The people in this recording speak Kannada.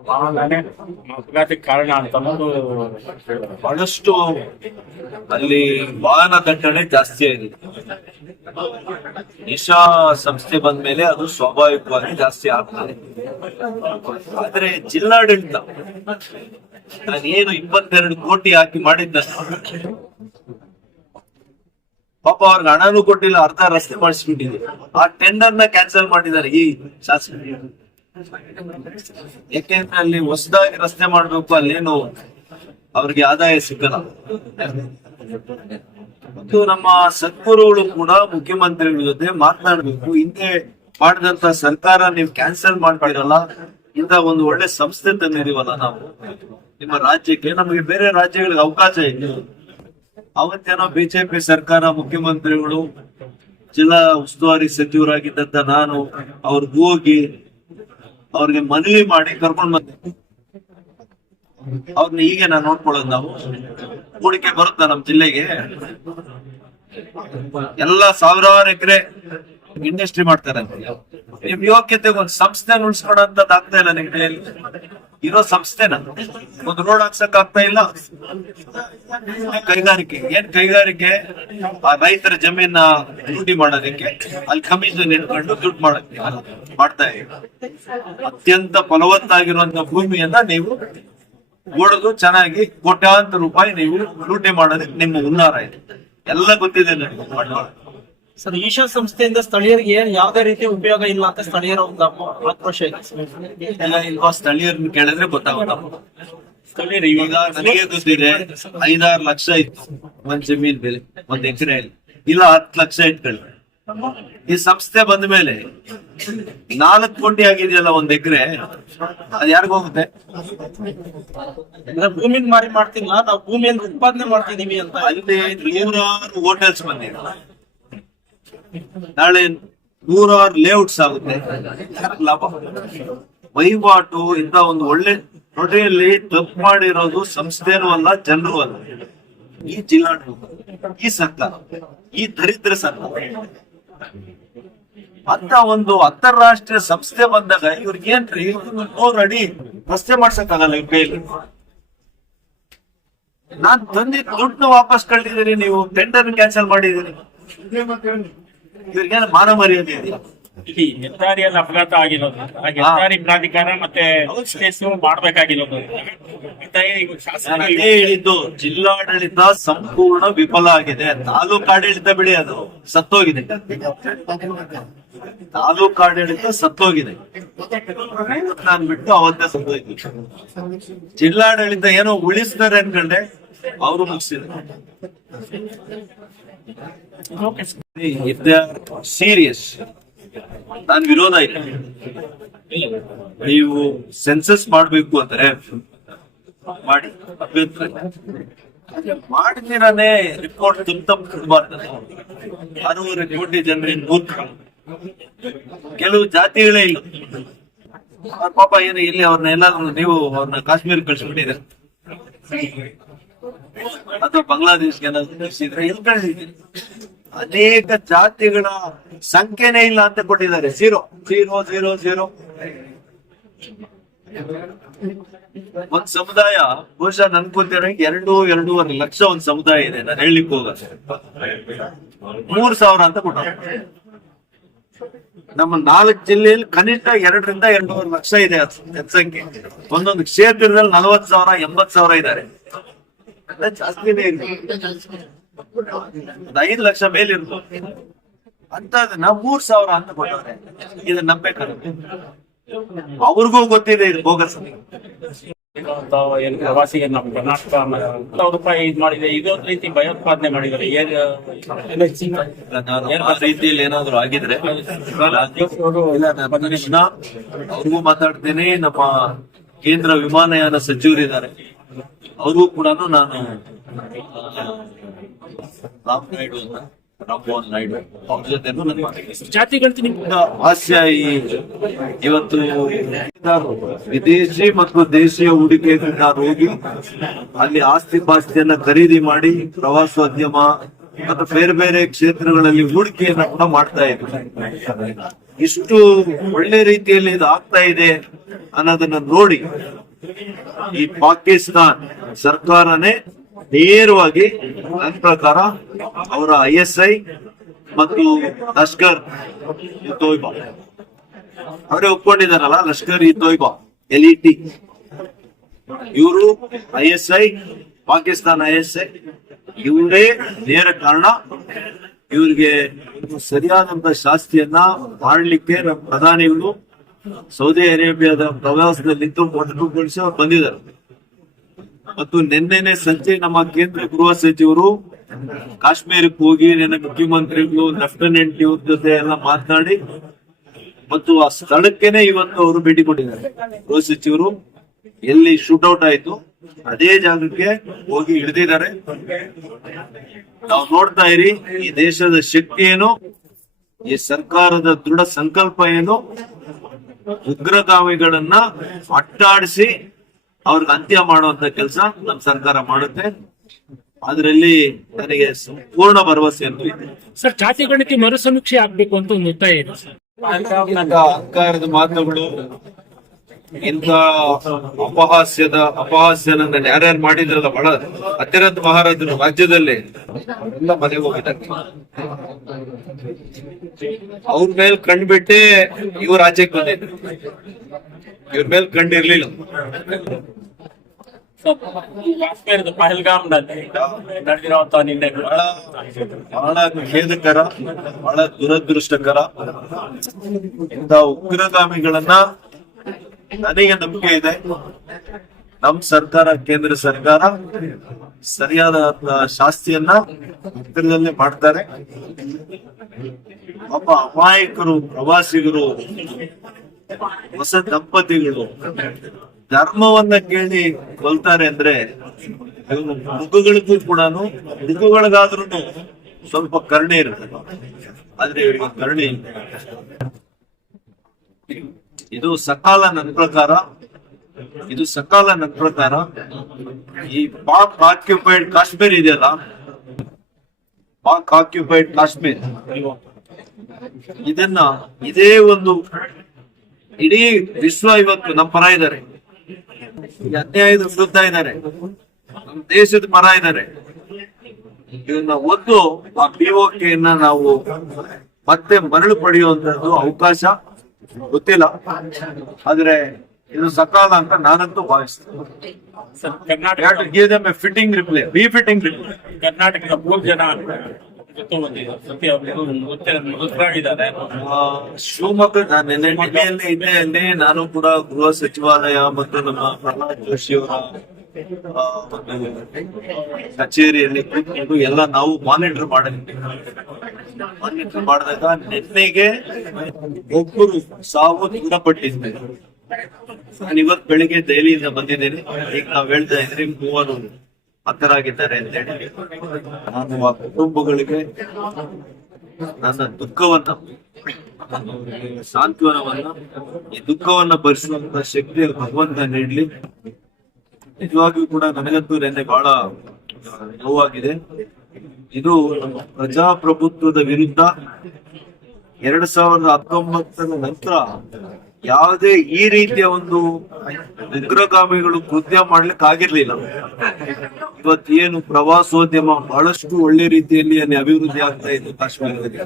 ಅಪಘಾತಕ್ಕೆ ಕಾರಣ ಅಂತ ಅನ್ನೋದು ಬಹಳಷ್ಟು ಅಲ್ಲಿ ವಾಹನ ದಟ್ಟಣೆ ಜಾಸ್ತಿ ಆಗಿದೆ. ನಿಶಾ ಸಂಸ್ಥೆ ಬಂದ ಮೇಲೆ ಅದು ಸ್ವಾಭಾವಿಕವಾಗಿ ಜಾಸ್ತಿ ಆಗ್ತದೆ. ಆದ್ರೆ ಜಿಲ್ಲಾಡಳಿತ ನಾನೇನು 22 ಕೋಟಿ ಹಾಕಿ ಮಾಡಿದ್ದ, ಪಾಪ ಅವ್ರಿಗೆ ಹಣನೂ ಕೊಟ್ಟಿಲ್ಲ, ಅರ್ಧ ರಸ್ತೆ ಮಾಡಿಸ್ಬಿಟ್ಟಿದೆ. ಆ ಟೆಂಡರ್ ನ ಕ್ಯಾನ್ಸಲ್ ಮಾಡಿದ್ದಾರೆ ಈ ಶಾಸಕ. ಯಾಕೆಂದ್ರೆ ಅಲ್ಲಿ ಹೊಸದಾಗಿ ರಸ್ತೆ ಮಾಡ್ಬೇಕು, ಅಲ್ಲೇನು ಅವ್ರಿಗೆ ಆದಾಯ ಸಿಗಲ್ಲ. ಮತ್ತು ನಮ್ಮ ಸದ್ಗುರುಗಳು ಕೂಡ ಮುಖ್ಯಮಂತ್ರಿಗಳ ಜೊತೆ ಮಾತನಾಡ್ಬೇಕು. ಹಿಂದೆ ಮಾಡಿದಂತ ಸರ್ಕಾರ ನೀವು ಕ್ಯಾನ್ಸಲ್ ಮಾಡ್ತಿರಲ್ಲ, ಇಂತ ಒಂದು ಒಳ್ಳೆ ಸಂಸ್ಥೆ ತಂದಿದೀವಲ್ಲ ನಾವು ನಿಮ್ಮ ರಾಜ್ಯಕ್ಕೆ, ನಮಗೆ ಬೇರೆ ರಾಜ್ಯಗಳಿಗೆ ಅವಕಾಶ ಇದೆ. ಅವತ್ತೇನೋ ಬಿಜೆಪಿ ಸರ್ಕಾರ ಮುಖ್ಯಮಂತ್ರಿಗಳು ಜಿಲ್ಲಾ ಉಸ್ತುವಾರಿ ಸಚಿವರಾಗಿದ್ದಂತ ನಾನು ಅವ್ರಿಗೆ ಹೋಗಿ ಅವ್ರಿಗೆ ಮನವಿ ಮಾಡಿ ಕರ್ಕೊಂಡ್ ಬಂದೆ. ಅವ್ರನ್ನ ಹೀಗೆ ನಾನು ನೋಡ್ಕೊಳ್ಳೋದು. ನಾವು ಹೂಡಿಕೆ ಬರುತ್ತಾ ನಮ್ ಜಿಲ್ಲೆಗೆ? ಎಲ್ಲ ಸಾವಿರಾರು ಎಕರೆ ಇಂಡಸ್ಟ್ರಿ ಮಾಡ್ತಾರೆ. ನಿಮ್ ಯೋಗ್ಯತೆ ಒಂದು ಸಂಸ್ಥೆ ಉಳಿಸ್ಕೊಳಂತದ್ ಆಗ್ತಾ ಇಲ್ಲ ನಿಮ್ ಕೈಯಲ್ಲಿ. ಇರೋ ಸಂಸ್ಥೆನ ಒಂದು ರೋಡ್ ಹಾಕ್ಸಕ್ ಆಗ್ತಾ ಇಲ್ಲ. ಕೈಗಾರಿಕೆ ಏನ್ ಕೈಗಾರಿಕೆ? ಆ ರೈತರ ಜಮೀನ ಲೂಟಿ ಮಾಡೋದಕ್ಕೆ ಅಲ್ಲಿ ಕಮಿಷನ್ ಇಟ್ಕೊಂಡು ದುಡ್ಡು ಮಾಡಕ್ಕೆ ಮಾಡ್ತಾ ಇದೆ. ಅತ್ಯಂತ ಫಲವತ್ತಾಗಿರುವಂತ ಭೂಮಿಯನ್ನ ನೀವು ಓಡೋದು ಚೆನ್ನಾಗಿ ಕೋಟ್ಯಾಂತರ ರೂಪಾಯಿ ನೀವು ಲೂಟಿ ಮಾಡೋದಕ್ಕೆ ನಿಮ್ಮ ಹುನ್ನಾರ ಇದೆ. ಎಲ್ಲ ಗೊತ್ತಿದೆ ನನಗೆ. ಸರ್, ಈಶಾ ಸಂಸ್ಥೆಯಿಂದ ಸ್ಥಳೀಯರಿಗೆ ಯಾವ್ದೇ ರೀತಿ ಉಪಯೋಗ ಇಲ್ಲ ಅಂತ ಸ್ಥಳೀಯರ ಒಂದು ಆಕ್ರೋಶ ಇದೆ. ಸ್ಥಳೀಯರನ್ನ ಕೇಳಿದ್ರೆ ಗೊತ್ತಾಗುತ್ತೆ. ಸ್ಥಳೀಯರು ಇವಾಗ ನನಗೆ ಗೊತ್ತಿದೆ 5-6 ಲಕ್ಷ ಇತ್ತು ಒಂದ್ ಜಮೀನ್ ಬೆಲೆ, ಒಂದ್ ಎಕರೆಯಲ್ಲಿ, ಇಲ್ಲ 10 ಲಕ್ಷ ಇಟ್ಕೊಳ್ಳಿ. ಈ ಸಂಸ್ಥೆ ಬಂದ ಮೇಲೆ 4 ಕೋಟಿ ಆಗಿದೆಯಲ್ಲ ಒಂದ್ ಎಕರೆ, ಅದ್ ಯಾರಿಗೋಗುತ್ತೆ? ಭೂಮಿನ ಮಾರಿ ಮಾಡ್ತಿಲ್ಲ, ನಾವು ಭೂಮಿಯನ್ನು ಉತ್ಪಾದನೆ ಮಾಡ್ತಿದೀವಿ ಅಂತ. ಅಲ್ಲಿ 100 ಹೋಟೆಲ್ಸ್ ಬಂದಿದೆ, ನಾಳೆ 100 ಲೇಔಟ್ಸ್ ಆಗುತ್ತೆ. ಲಾಭ ವಹಿವಾಟು ಇಂತ ಒಂದು ಒಳ್ಳೆ ನೊಟೆಯಲ್ಲಿ ತಪ್ಪು ಮಾಡಿರೋದು ಸಂಸ್ಥೆನೂ ಅಲ್ಲ, ಜನರು ಅಲ್ಲ, ಈ ಜಿಲ್ಲಾಡಳಿತ, ಈ ಸರ್ಕಾರ, ಈ ದರಿದ್ರ ಸರ್ಕಾರ. ಅಂತ ಒಂದು ಅಂತಾರಾಷ್ಟ್ರೀಯ ಸಂಸ್ಥೆ ಬಂದಾಗ ಇವ್ರಿಗೇನ್ರಿ 100 ಅಡಿ ರಸ್ತೆ ಮಾಡ್ಸಕ್ಕಾಗಲ್ಲ ಇವ್ರ ಕೈಯಲ್ಲಿ. ನಾನ್ ತಂದಿದ್ದ ದುಡ್ಡು ವಾಪಸ್ ಕಳ್ದಿದ್ದೀರಿ, ನೀವು ಟೆಂಡರ್ ಕ್ಯಾನ್ಸಲ್ ಮಾಡಿದ್ದೀರಿ. ಇವ್ರಿಗೇನು ಮಾನ ಮರ್ಯಾದೆ ಇದೆಯಾ? ಇಲ್ಲಿ ಹೆದ್ದಾರಿಯಲ್ಲಿ ಅಪಘಾತ ಆಗಿರೋದು, ಹೆದ್ದಾರಿ ಪ್ರಾಧಿಕಾರ ಮತ್ತೆ ಮಾಡ್ಬೇಕಾಗಿರೋದು. ಅದೇ ಹೇಳಿದ್ದು, ಜಿಲ್ಲಾಡಳಿತ ಸಂಪೂರ್ಣ ವಿಫಲ ಆಗಿದೆ. ತಾಲೂಕಾಡಳಿತ ಬಿಡಿ, ಅದು ಸತ್ತೋಗಿದೆ. ತಾಲೂಕಾಡಳಿತ ಸತ್ತೋಗಿದೆ. ನಾನು ಬಿಟ್ಟು ಅವತ್ತೇ ಸತ್ತೋಯ್ತು. ಜಿಲ್ಲಾಡಳಿತ ಏನೋ ಉಳಿಸ್ತಾರೆ ಅನ್ಕೊಂಡೆ, ಅವರು ಮುಗಿಸಿದ್ರು. ಸೀರಿಯಸ್ ನಾನು ವಿರೋಧ ಇಲ್ಲ. ನೀವು ಸೆನ್ಸಸ್ ಮಾಡ್ಬೇಕು ಅಂದ್ರೆ ಮಾಡಿ, ಮಾಡಿದಿರನೇ ರಿಪೋರ್ಟ್ ತುಂಬಬಾರ್ದು. 6 ಕೋಟಿ ಜನರಿಂದ ಮೂರ್ಖ. ಕೆಲವು ಜಾತಿಗಳೇ ಇಲ್ಲ ಪಾಪ. ಏನು ಇಲ್ಲಿ ಅವ್ರನ್ನ ಎಲ್ಲಾದ್ರೂ ನೀವು ಅವ್ರನ್ನ ಕಾಶ್ಮೀರ ಕಳ್ಸಿಬಿಟ್ಟಿದ್ರೆ ಅಥವಾ ಬಾಂಗ್ಲಾದೇಶ್ಗೆ ಏನಾದ್ರು ಕಳಿಸಿದ್ರೆ ಎಲ್ಲಿ ಕಳಿಸಿದ್ರೆ? ಅನೇಕ ಜಾತಿಗಳ ಸಂಖ್ಯೆನೇ ಇಲ್ಲ ಅಂತ ಕೊಟ್ಟಿದ್ದಾರೆ. 0 0 0 0. ಒಂದ್ ಸಮುದಾಯ ಬಹುಶಃ ನನ್ಕೊತಿರೋ 2-2.5 ಲಕ್ಷ ಒಂದ್ ಸಮುದಾಯ ಇದೆ. ನಾನು ಹೇಳಲಿಕ್ಕೆ ಹೋಗ 3,000 ಅಂತ ಕೊಟ್ಟ. ನಮ್ಮ 4 ಜಿಲ್ಲೆಯಲ್ಲಿ ಕನಿಷ್ಠ 2ರಿಂದ 2.5 ಲಕ್ಷ ಇದೆ ಜನಸಂಖ್ಯೆ. ಒಂದೊಂದು ಕ್ಷೇತ್ರದಲ್ಲಿ 40,000 80,000 ಇದ್ದಾರೆ. ಜಾಸ್ತಿನೇ ಇಲ್ಲ, 5 ಲಕ್ಷ ಮೇಲೆ ಇರ್ಬೋದು. ಅಂತದನ್ನ 3,000 ಅಂತ ಕೊಟ್ಟವ್ರೆ. ಇದನ್ನ ನಂಬೇಕಾಗುತ್ತೆ. ಅವ್ರಿಗೂ ಗೊತ್ತಿದೆ ಇದು ಬೋಗಸ್. ಪ್ರವಾಸಿಗೆ ನಮ್ಮ ಕರ್ನಾಟಕ ರೂಪಾಯಿ ಇದ್ ಮಾಡಿದೆ, ಇದೊಂದು ರೀತಿ ಭಯೋತ್ಪಾದನೆ ಮಾಡಿದ್ದಾರೆ. ಆ ರೀತಿಯಲ್ಲಿ ಏನಾದ್ರು ಆಗಿದ್ರೆ ಅವ್ರಿಗೂ ಮಾತಾಡ್ತೇನೆ. ನಮ್ಮ ಕೇಂದ್ರ ವಿಮಾನಯಾನ ಸಚಿವರಿದ್ದಾರೆ, ಅವ್ರಿಗೂ ಕೂಡ ನಾನು ರಾಮಮೋಹನ್ ನಾಯ್ಡು ಅವ್ರ ಜೊತೆ ಹಾಸ್ಯ. ಇವತ್ತು ವಿದೇಶಿ ಮತ್ತು ದೇಶೀಯ ಹೂಡಿಕೆದಾರರು ಹೋಗಿ ಅಲ್ಲಿ ಆಸ್ತಿ ಪಾಸ್ತಿಯನ್ನ ಖರೀದಿ ಮಾಡಿ ಪ್ರವಾಸೋದ್ಯಮ ಮತ್ತು ಬೇರೆ ಬೇರೆ ಕ್ಷೇತ್ರಗಳಲ್ಲಿ ಹೂಡಿಕೆಯನ್ನ ಕೂಡ ಮಾಡ್ತಾ ಇದ್ರು. ಇಷ್ಟು ಒಳ್ಳೆ ರೀತಿಯಲ್ಲಿ ಇದು ಆಗ್ತಾ ಇದೆ ಅನ್ನೋದನ್ನ ನೋಡಿ ಈ ಪಾಕಿಸ್ತಾನ್ ಸರ್ಕಾರನೇ ನೇರವಾಗಿ ನನ್ನ ಪ್ರಕಾರ ಅವರ ISI ಮತ್ತು ಲಷ್ಕರ್ ಇ ತೊಯ್ಬಾ ಅವರೇ ಒಪ್ಕೊಂಡಿದಾರಲ್ಲ, ಲಷ್ಕರ್ ಇ ತೊಯ್ಬಾ LET ಇವರು ISI, ಪಾಕಿಸ್ತಾನ ISI ಇವರೇ ನೇರ ಕಾರಣ. ಇವ್ರಿಗೆ ಸರಿಯಾದಂತ ಶಾಸ್ತಿಯನ್ನ ಮಾಡಲಿಕ್ಕೆ ನಮ್ಮ ಪ್ರಧಾನಿಗಳು ಸೌದಿ ಅರೇಬಿಯಾದ ಪ್ರವಾಸದಲ್ಲಿದ್ದು ಒಟ್ಟುಗೂಡಿಸಿ ಅವ್ರು ಬಂದಿದ್ದಾರೆ. ಮತ್ತು ನಿನ್ನೆನೆ ಸಂಜೆ ನಮ್ಮ ಕೇಂದ್ರ ಗೃಹ ಸಚಿವರು ಕಾಶ್ಮೀರಕ್ಕೆ ಹೋಗಿ ನನ್ನ ಮುಖ್ಯಮಂತ್ರಿಗಳು, ಲೆಫ್ಟಿನೆಂಟ್ ಇವ್ರ ಜೊತೆ ಎಲ್ಲ ಮಾತನಾಡಿ ಮತ್ತು ಆ ಸ್ಥಳಕ್ಕೆನೆ ಇವತ್ತು ಅವರು ಭೇಟಿ ಕೊಟ್ಟಿದ್ದಾರೆ. ಗೃಹ ಸಚಿವರು ಎಲ್ಲಿ ಶೂಟ್ಔಟ್ ಆಯ್ತು ಅದೇ ಜಾಗಕ್ಕೆ ಹೋಗಿ ಇಳಿದಿದ್ದಾರೆ. ನಾವು ನೋಡ್ತಾ ಇರಿ ಈ ದೇಶದ ಶಕ್ತಿ ಏನು, ಈ ಸರ್ಕಾರದ ದೃಢ ಸಂಕಲ್ಪ ಏನು, ಉಗ್ರಗಾಮಿಗಳನ್ನ ಅಟ್ಟಾಡಿಸಿ ಅವ್ರಿಗೆ ಅಂತ್ಯ ಮಾಡುವಂತ ಕೆಲಸ ನಮ್ಮ ಸರ್ಕಾರ ಮಾಡುತ್ತೆ. ಅದರಲ್ಲಿ ನನಗೆ ಸಂಪೂರ್ಣ ಭರವಸೆಯನ್ನು ಇದೆ. ಸರ್, ಜಾತಿ ಗಣತಿ ಮರು ಸಮೀಕ್ಷೆ ಆಗ್ಬೇಕು ಅಂತ ಒಂದು ಒತ್ತಾಯ ಇದೆ. ಅಹಂಕಾರದ ಮಾತುಗಳು, ಇಂಥ ಅಪಹಾಸ್ಯನ ಯಾರ್ಯಾರು ಮಾಡಿದ್ರಲ್ಲ ಬಹಳ ಅತ್ಯಂತ ಮಹಾರಾಜರು ರಾಜ್ಯದಲ್ಲಿ ಎಲ್ಲ ಮನೆಗೆ ಹೋಗಿದ್ದಾರೆ. ಅವ್ರ ಮೇಲೆ ಕಂಡ್ಬಿಟ್ಟೆ ಇವ್ರ ಆಚೆಗೆ ಬಂದಿದ್ರು, ಇವ್ರ ಮೇಲೆ ಕಂಡಿರ್ಲಿಲ್ಲ. ಕಾಶ್ಮೀರದ ಪಹಲ್ಗಾಮ್ನಲ್ಲಿ ನಡೆದಿರುವಂತಹ ನಿನ್ನೆ ಬಹಳ ಖೇದಕರ, ಬಹಳ ದುರದೃಷ್ಟಕರ. ಇಂಥ ಉಗ್ರಗಾಮಿಗಳನ್ನ ನನಗೆ ನಂಬಿಕೆ ಇದೆ ನಮ್ ಸರ್ಕಾರ, ಕೇಂದ್ರ ಸರ್ಕಾರ ಸರಿಯಾದ ಶಾಸ್ತಿಯನ್ನ ಹತ್ತಿರದಲ್ಲೇ ಮಾಡ್ತಾರೆ. ಪಾಪ ಅಮಾಯಕರು, ಪ್ರವಾಸಿಗರು, ಹೊಸ ದಂಪತಿಗಳು ಧರ್ಮವನ್ನ ಕೇಳಿ ಕೊಲ್ತಾರೆ ಅಂದ್ರೆ ಮೃಗಗಳಿಗೂ ಕೂಡ, ಮೃಗಗಳಿಗಾದ್ರೂ ಸ್ವಲ್ಪ ಕರುಣೆ ಇರುತ್ತೆ, ಆದ್ರೆ ಇವರಿಗೆ ಕರುಣೆ ಇಲ್ಲ. ಇದು ಸಕಾಲ ನನ್ನ ಪ್ರಕಾರ, ಈ ಪಾಕ್ ಆಕ್ಯುಪೈಡ್ ಕಾಶ್ಮೀರ್ ಇದೆಯಲ್ಲ, ಪಾಕ್ ಆಕ್ಯುಪೈಡ್ ಕಾಶ್ಮೀರ್, ಇದನ್ನ ಇದೇ ಒಂದು ಇಡೀ ವಿಶ್ವ ಇವತ್ತು ನಮ್ಮ ಪರ ಇದ್ದಾರೆ, ಈ ಅನ್ಯಾಯದ ವಿರುದ್ಧ ಇದ್ದಾರೆ, ನಮ್ಮ ದೇಶದ ಪರ ಇದ್ದಾರೆ. ಇದನ್ನ ಒಂದು ಆ POKಯನ್ನ ನಾವು ಮತ್ತೆ ಮರಳು ಪಡೆಯುವಂತದ್ದು ಅವಕಾಶ ಗೊತ್ತಿಲ್ಲ, ಆದ್ರೆ ಇದು ಸಕಾಲ ಅಂತ ನಾನಂತೂ ಭಾವಿಸ್ತೇನೆ. Sir, Karnataka fitting reply, befitting reply. ಕರ್ನಾಟಕದ 3 ಜನ ಮೃತರಾಗಿದ್ದಾರೆ. ಶಿವಮೊಗ್ಗ ನೆನ್ನೆಯಲ್ಲಿ ಇದ್ದೆ, ನಾನು ಕೂಡ ಗೃಹ ಸಚಿವಾಲಯ ಮತ್ತು ನಮ್ಮ ಪ್ರಹ್ಲಾದ್ ಜೋಶಿ ಅವರ ಕಚೇರಿಯಲ್ಲಿ ಕೂತ್ಕೊಂಡು ಎಲ್ಲ ನಾವು ಮಾನಿಟರ್ ಮಾಡಿದಾಗ ನಿನ್ನೆಗೆ ಒಬ್ಬರು ಸಾವು ದೃಢಪಟ್ಟಿದ್ದೆ. ನಾನು ಇವತ್ತು ಬೆಳಿಗ್ಗೆ ದೆಹಲಿಯಿಂದ ಬಂದಿದ್ದೇನೆ. ಈಗ ನಾವ್ ಹೇಳ್ತಾ ಇದ್ರಿ 3 ಹತರಾಗಿದ್ದಾರೆ ಅಂತ ಹೇಳಿ. ನಾನು ಆ ಕುಟುಂಬಗಳಿಗೆ ನನ್ನ ದುಃಖವನ್ನ, ಸಾಂತ್ವನವನ್ನ, ಈ ದುಃಖವನ್ನ ಭರಿಸುವಂತ ಶಕ್ತಿ ಭಗವಂತ ನೀಡ್ಲಿ. ನಿಜವಾಗಿಯೂ ಕೂಡ ನನಗಂತೂ ನಿನ್ನೆ ಬಹಳ ನೋವಾಗಿದೆ. ಇದು ನಮ್ಮ ಪ್ರಜಾಪ್ರಭುತ್ವದ ವಿರುದ್ಧ 2019 ನಂತರ ಯಾವುದೇ ಈ ರೀತಿಯ ಒಂದು ಉಗ್ರಗಾಮಿಗಳು ಕೃತ್ಯ ಮಾಡ್ಲಿಕ್ಕೆ ಆಗಿರ್ಲಿಲ್ಲ. ಇವತ್ತೇನು ಪ್ರವಾಸೋದ್ಯಮ ಬಹಳಷ್ಟು ಒಳ್ಳೆ ರೀತಿಯಲ್ಲಿ ಅಭಿವೃದ್ಧಿ ಆಗ್ತಾ ಇತ್ತು ಕಾಶ್ಮೀರದಲ್ಲಿ.